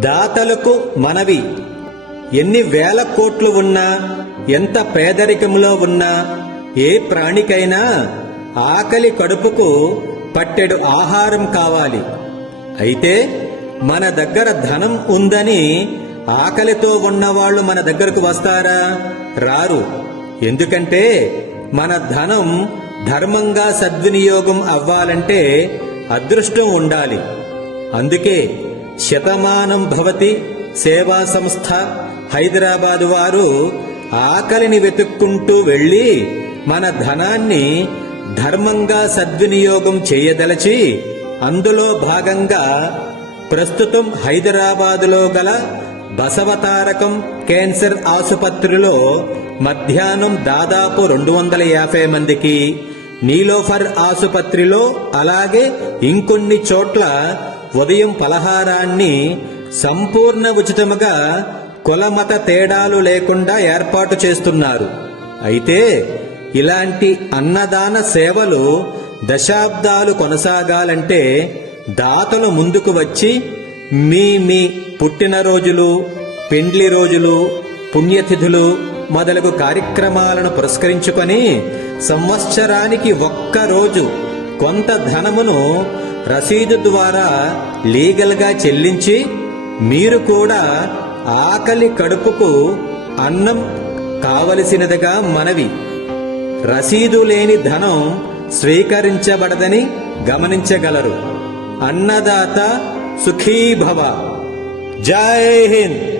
దాతలకు మనవి. ఎన్ని వేల కోట్లు ఉన్నా, ఎంత పేదరికంలో ఉన్నా, ఏ ప్రాణికైనా ఆకలి కడుపుకు పట్టెడు ఆహారం కావాలి. అయితే మన దగ్గర ధనం ఉందని ఆకలితో ఉన్నవాళ్లు మన దగ్గరకు వస్తారా? రారు. ఎందుకంటే మన ధనం ధర్మంగా సద్వినియోగం అవ్వాలంటే అదృష్టం ఉండాలి. అందుకే శతమానం భవతి సేవా సంస్థ హైదరాబాదు వారు ఆకలిని వెతుక్కుంటూ వెళ్లి మన ధనాన్ని ధర్మంగా సద్వినియోగం చేయదలచి అందులో భాగంగా ప్రస్తుతం హైదరాబాదులో గల బసవతారకం క్యాన్సర్ ఆసుపత్రిలో మధ్యాహ్నం దాదాపు 250 మందికి, నీలోఫర్ ఆసుపత్రిలో అలాగే ఇంకొన్ని చోట్ల ఉదయం పలహారాన్ని సంపూర్ణ ఉచితముగా కులమత తేడాలు లేకుండా ఏర్పాటు చేస్తున్నారు. అయితే ఇలాంటి అన్నదాన సేవలు దశాబ్దాలు కొనసాగాలంటే దాతలు ముందుకు వచ్చి మీ పుట్టినరోజులు, పెండ్లి రోజులు, పుణ్యతిథులు మొదలగు కార్యక్రమాలను పురస్కరించుకొని సంవత్సరానికి ఒక్కరోజు కొంత ధనమును రసీదు ద్వారా లీగల్గా చెల్లించి మీరు కూడా ఆకలి కడుపుకు అన్నం కావలసినదిగా మనవి. రసీదు లేని ధనం స్వీకరించబడదని గమనించగలరు. అన్నదాత సుఖీ భవ. జై హింద్.